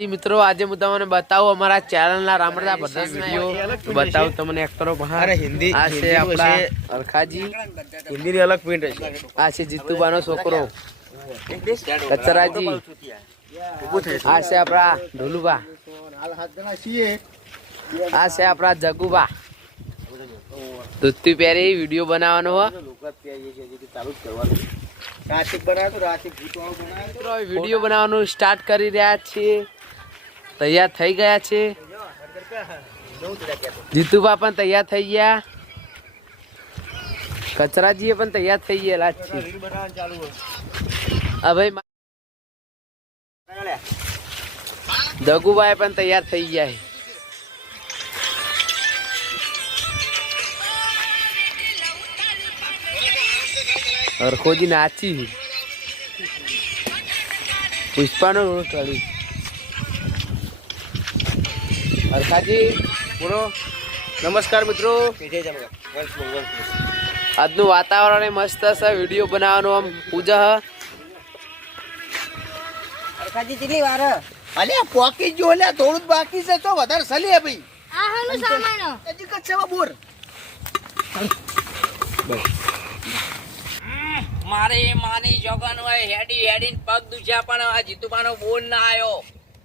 મિત્રો આજે હું તમને બતાવું અમારા ચેનલ ના રામરદા બ્રધર્સ વિડિયો બતાવું તમને એક્ટરો બહાર હિન્દી આ છે આપડા અરખાજી હિન્દી ની અલગ પ્રિન્ટ છે આ છે જીતુબાનો છોકરો કચરાજી આ છે આપડા ઢોલુબા આ છે આપડા જગુબા ધોતી પહેરી વિડિયો બનાવવાનો હો વિડિયો બનાવવાનું સ્ટાર્ટ કરી રહ્યા છીએ તૈયાર થઈ ગયા છે જીતુબા પણ તૈયાર થઈ ગયા કચરાજી પણ તૈયાર થઈ ગયેલા છે હવે જગુભાઈ પણ તૈયાર થઈ ગયા હરખોજી નાચી પુષ્પાનો રોટ વાળી હરખાજી બોલો નમસ્કાર મિત્રો આજનું વાતાવરણ મસ્ત છે વિડીયો બનાવવાનો આમ પૂજા હરખાજી કેટલી વાર અલ્યા પોકી જો લે થોડું બાકી છે તો વધારે સલે ભાઈ આ હાલો સામાનો હજી કચ્છ છે બોર મારે માની જોગન હોય હેડી પગ દુખ્યા પણ આ જીતુબાનો બોર ના આવ્યો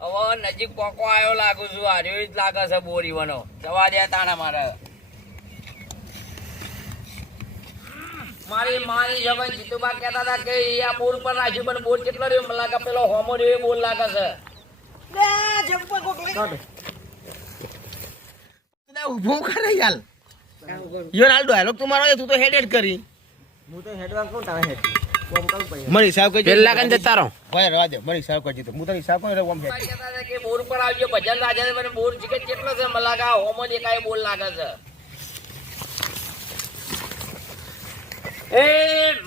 હવે નજીક પોકો આવ્યો લાગુ છું હાર્યો જ લાગે છે બોર ઈવનો જવા દે તાણા મારી માની જોગન જીતુબા કહેતા હતા કે આ બોર પર રાખ્યું પણ બોર કેટલો રહ્યો મને લાગે પેલો હોમો રહ્યો બોર લાગે છે ઉભો કરે યાર યો હાલ ડાયલોગ તો મારો તું તો હેડ કરી હું તો હેડવા કોણ તારે હેડ કોમ કામ પૈ મરી સાહેબ કઈ પેલા કન જતા રહો ભાઈ રવા દે મરી સાહેબ કઈ તો હું તો હિસાબ કોઈ રવા કહેતા હતા કે બોર પર આવ્યો ભજન રાજા મને બોર જીકે કેટલો છે મને લાગે હોમો દેખાય બોર લાગે છે એ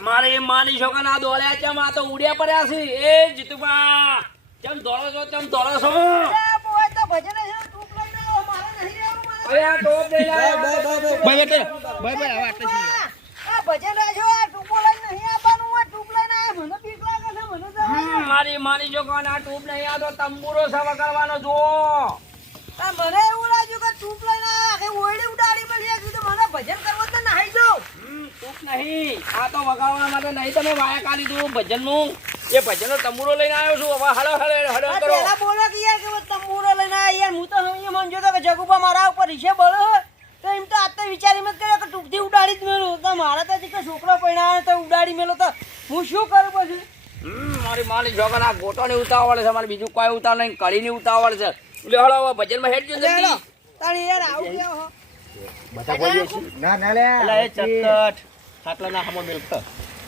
મારે માની છોકરા ના દોડ્યા ચમ આ તો ઉડ્યા પડ્યા છે એ જીતુબા ચમ દોડો છો તો ભજન છે ટૂપ લઈને આવો મારે નહીં આવો અરે આ ટોપ દઈ લાવ ભાઈ બેટે ભાઈ હવે આટલે છે આ ભજન રાજો આ ટૂપો લઈને નહીં આવવાનું આ ટૂપ લઈને આ મને બીક લાગે છે મને તો મારી માની છોકરા ના ટૂપ નહીં આ તો તંબુરો સવા કરવાનો જો આ મને એવું લાગ્યું કે ટૂપ લઈને આખે ઓયડી ઉડાડી પડી છે તો મને ભજન કરવો તો નાહી જાવ ટૂપ નહીં આ તો વગાડવા માટે નહીં તમે વાયા કાઢી દઉં ભજન નું એ ભજન નો તંબુરો લઈને આવ્યો છું હવે હળો કરો પેલા બોલો કે યાર કે તંબુરો લઈને આ યાર હું તો અહીંયા મન જોતો કે જગુબા મારા ઉપર રીશે બળો તો એમ તો આજ તો વિચારી મત કર્યો કે ટૂંકથી ઉડાડી જ મેળો તો મારા તો કે છોકરો પૈણા તો ઉડાડી મેલો તો હું શું કરું પછી મારી માની છોકરા આ ગોટો ની ઉતાવળ છે મારે બીજું કોઈ ઉતાવળ નહીં કડી ની ઉતાવળ છે લે હળો ભજન માં હેડ જો જલ્દી તાણી યાર આવું કેવો હો બતા બોલીએ છે ના લે એટલે એ ચક્કટ ખાટલા ના હમો મેલ ખ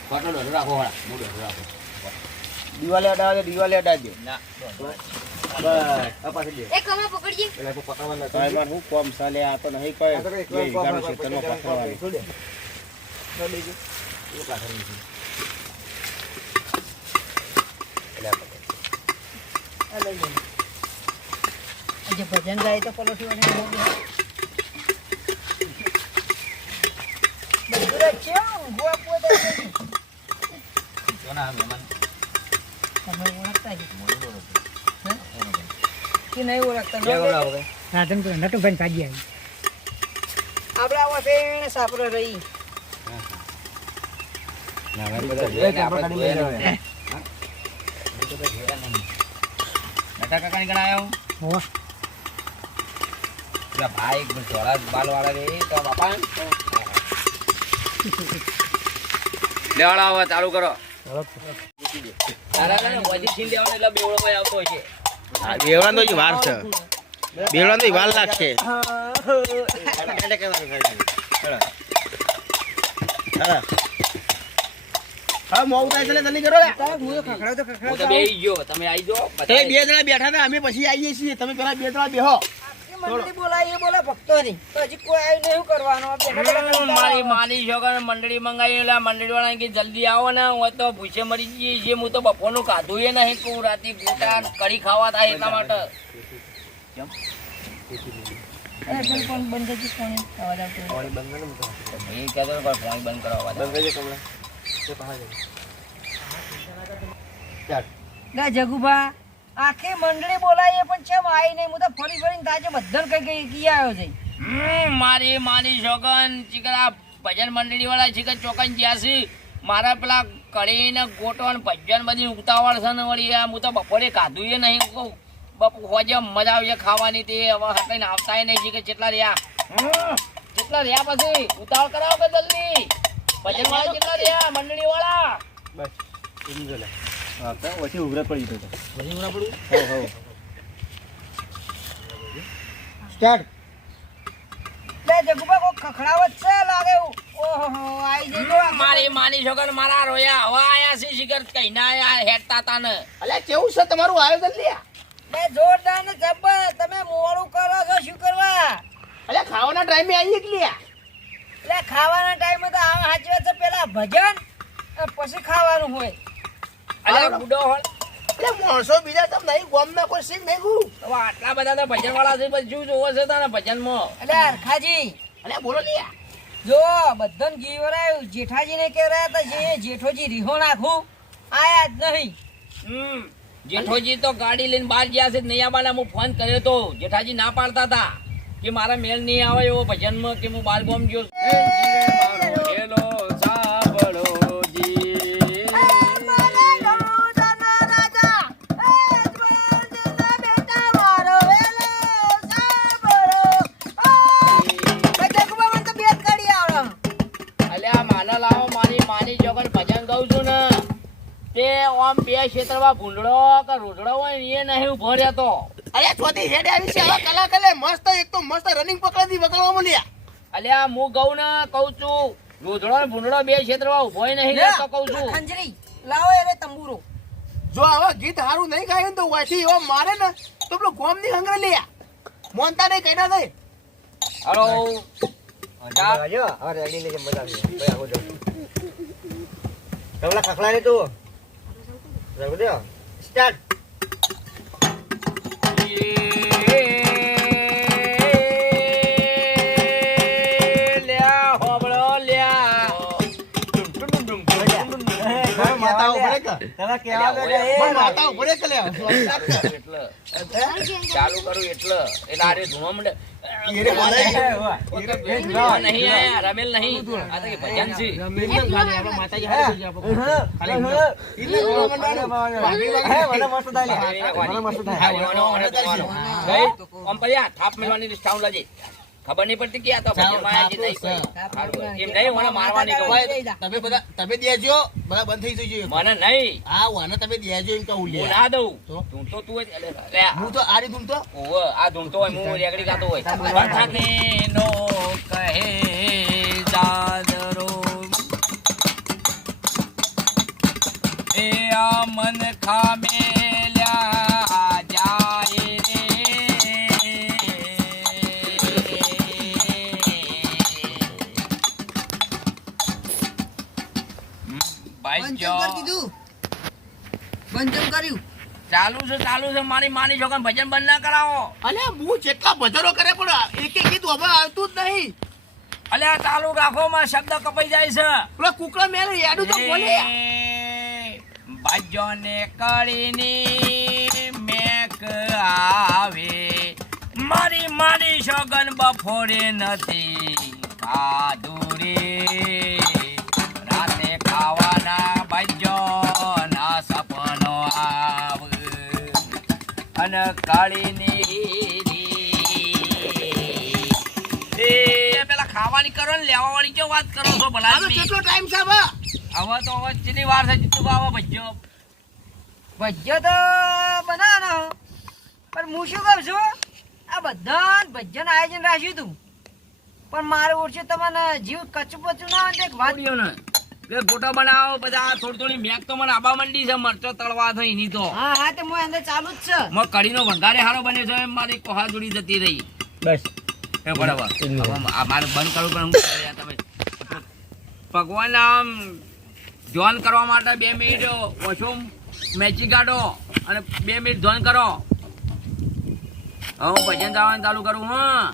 ફાટો ડર રાખો વાળા મોડો રાખો દિવાલે અડાડે ના બસ આ પાસે દે એક કમા પકડજી પેલા કો પકડવાના કાઈ માર હું કોમ સાલે આ તો નહીં કોઈ ગાડો છે તનો પકડવાનું છોડે તો દેજો એ પાછળ છે આ લઈ લે આજે ભજન ગાય તો પલોઠી વાળા બધું કેવું ગોવા પોતે જોના મહેમાન તમે ઓળખતા જ કે નહીં ઓળખતા સાધન તો નટુભાઈ કાઢી આવી આપણે આવા ફેણ સાપરો રહી નટા કાકાની ગણાયો હો ભાઈ જોડા બાલ વાળા રે તો બાપા લેવાડા હવે ચાલુ કરો તારા કને વધી છીન દેવાનો એટલે બેવડો કોઈ આવતો હોય છે આ બેવડાનો જ વાર છે બેવડાનો જ વાર લાગશે હા મોઉ થાય છે જલ્દી કરો હું તો બેહી ગયો તમે આવી જાઓ તમે બે જણા બેઠા હતા અમે પછી આવીએ છીએ તમે પેલા બે જણા બેહો મંડળી બોલાય એ બોલે ભક્તો ની તો હજી કોઈ આવ્યું નહીં કરવાનું મારી માની છોકરા મંડળી મંગાવી એટલે મંડળી વાળા કે જલ્દી આવો ને હું તો ભૂસે મરી જઈએ છીએ હું તો બપોરનું ખાધું એ નહીં કહું રાતે ગોટા કઢી ખાવા થાય એટલા માટે બંધ થઈ ગયું અવાજ આવતો એ કહેતો પાણી બંધ કરો અવાજ લા જગુભા આખી મંડળી બોલાવીએ પણ ચમ આવી નહીં. હું તો ફરી ફરીને તાજે બધાને કઈ આવ્યો છે. મારી માની છોકન ચીકરા ભજન મંડળી વાળા ચીકર ચોકન જ્યાં છે મારા પેલા કઢીને ગોટો ને ભજન બધી ઉતાવળ છે ને વળી હું તો બપોરે ખાધું એ નહીં કહું હોજે મજા આવશે ખાવાની તે હવે હટાઈને આવતા નહીં છે કે કેટલા રહ્યા પછી ઉતાવળ કરાવો કે જલ્દી ભજન વાળા કેટલા રહ્યા મંડળી વાળા બસ એમ જો લે હા તો ઓછી ઉઘરા પડી જતો પછી ઉના પડું હો સ્ટાર્ટ લે જગુબા કોઈ ખખડાવત છે લાગે. ઓહો આઈ જજો. મારી માની છોકર મારા રોયા હવે આયા છે શિખર કઈ ના આયા હેડતા તા ને અલ્યા કેવું છે તમારું આયોજન લ્યા? લે જોરદાર ને જબ્બર. તમે મોડું કરો છો શું કરવા? અલ્યા ખાવાના ટાઈમે આવીએ કે લ્યા? એટલે ખાવાના ટાઈમે તો આ સાચી વાત છે. પેલા ભજન પછી ખાવાનું હોય. અલ્યા બુડો હોલ અલ્યા માણસો બીજા તમ નહીં ગામના કોઈ શીખ નહીં ગયું. હવે આટલા બધા તો ભજન વાળા છે પછી શું જોવો છે તારા ભજનમાં એટલે હરખાજી અલ્યા બોલો લ્યા. જો બધાને ઘી વરાયું. જેઠાજીને કહેવાયા હતા જે જેઠોજી રીહો નાખું આયા જ નહીં. જેઠોજી તો ગાડી લઈને બહાર ગયા છે નહીં આવવાના. હું ફોન કર્યો તો જેઠાજી ના પાડતા હતા કે મારા મેલ નહીં આવે એવો ભજનમાં કે હું બાર ગામ ગયો. આમ બે ક્ષેત્રમાં ભૂંડળો કે રોજડો હોય ને એ નહીં ઉભો રહેતો. અલ્યા ચોથી હેડ આવી છે હવે કલા કલે મસ્ત એક તો મસ્ત રનિંગ પકડી વગાડવા લ્યા. અલ્યા હું કહું ને કહું છું રોજડો ને ભૂંડળો બે ક્ષેત્રમાં ઉભો નહીં રહેતો કહું છું. ખંજરી લાવો એને તંબુરો. જો આવા ગીત હારું નહીં ગાય ને તો વાથી એવો મારે ને તો પેલો ગોમ ની હંગરે લ્યા મોનતા નહીં કઈ ના નહીં. હલો આજો આ રેડી લેજે મજા આવે ભાઈ આવો જો કમલા ખખલા રે તું જલ્દી દે સ્ટાર્ટ લ્યા હોબળો લ્યા માતા ઉભરે કે તને કેવા દે એ માતા ઉભરે કે લે એટલે ચાલુ કરું એટલે આરે ધૂણો મંડે ઈરે બોલાય નહીં આયા રમેલ નહીં આ તો કે ભજન છે માતાજી હારે જ આપણે ખાલી ઈલે મંડાનો ભાગી હે મને મસ્ત થાય મને મસ્ત થાય ઓમ પડ્યા થાપ મેલવાની રિસ્ટાઉન લાજે ખબર નહીં પડતી કે આ તો ભજન માયાજી નહીં એમ નહીં મને મારવાની કહું તમે દેજો બધા બંધ થઈ જજો મને નહીં હા વાને તમે દેજો એમ કહું હું લે ના દઉં તું તો તું જ લે હું તો આરી તું તો ઓવે આ ધૂમતો હોય હું રેગડી ગાતો હોય વથાને નો કહે દાદરો એ આ મન ખામેલ્યા જાય રે ભાઈ જો બંધન કર્યું. ચાલુ છે મારી માની છોકરા ભજન બંધ ના કરાવો. અલે હું જેટલા ભજનો કરે પણ એક એક ગીત હવે આવતું જ નહીં. અલે આ ચાલુ રાખો માં શબ્દ કપાઈ જાય છે. પેલો કુકડો મેલે યાડું તો બોલે ભાજો ને કળીની મેક આવે મારી માની છોકન બફોરે નથી ખાધું રે રાતે ખાવાના ભાજો ના સપનો આવે અને કાળીની એ પેલા ખાવાની કરો ને લેવા વાળી કેવું વાત કરો છો ભલા આનો કેટલો ટાઈમ છે હવે હવે તો હવે ચીની વાર છે જીતું આવો ભજ્યો ભજ્યો તો બનાવવાનો પણ હું શું કહું છું આ બધા ભજન આયોજન રાખ્યું હતું પણ મારું ઓછું તમને જીવ કચું પચું ના હોય તો એક વાત ને કે ફોટો બનાવો બધા થોડી થોડી મેક તો મને આબા મંડી છે મરચો તળવા થઈ ની તો હા હા તે હું અંદર ચાલુ જ છે મો કઢીનો વઘારે હારો બને છે એમ મારી કોહા જોડી જતી રહી બસ એ બરાબર હવે આ મારે બંધ કરવું પણ હું તમે ભગવાન આમ ધ્યાન કરવા માટે 2 મિનિટ ઓછો મેચી કાઢો અને 2 મિનિટ ધ્યાન કરો હવે હું ભજન ગાવાનું ચાલુ કરું હા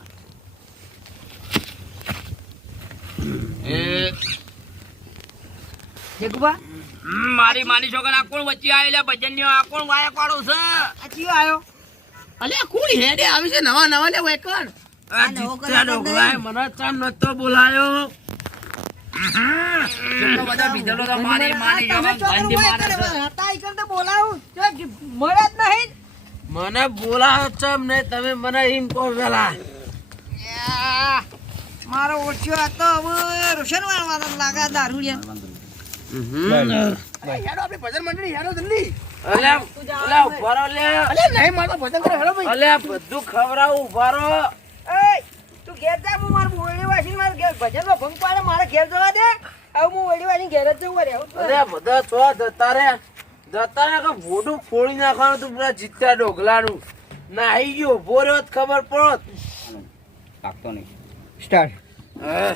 જગુબા મારી માની છોકરા આ કોણ વચ્ચે આયેલા ભજન ની આ કોણ વાયા પાડો છે આ ચિયો આયો અલ્યા કોણ હેડે આવી છે નવા નવા લે વેકર આ નવો જીત્યા ડોકલાએ મને ચામ નતો બોલાયો કેટલો બધા બીધેલો તો મારી માની તમે છોકરા ચોકર ગાંધી ઉભા મારે કરે, છે હતા ઈકન તો બોલાવું તો મળે જ નહીં. મને બોલાવો ચમ ને તમે મને એમ કહો પેલા યા, મારો ઓછો આ તો હવે રોશન વાળવાનો લાગે દારૂડિયા. અલ્યા અલ્યા ઉભા રહો અલ્યા બધું ખવડાવું ઉભા રહો એય, તું ઘેર જા, હું મારું ઓયડી વાસીને મારા ઘેર ભજનમાં ભંગ પાડે, મારા ઘેર જવા દે. હવે હું ઓયડી વાસીને ઘેર જ જવું પડે. અલ્યા બધા છો જતા રે કે ભોડું ફોડી નાખવાનું તું પેલા જીત્યા ડોગલાનું ના આવી ગયો ઉભો રહ્યો તો ખબર પડત પાકતો નહીં હા.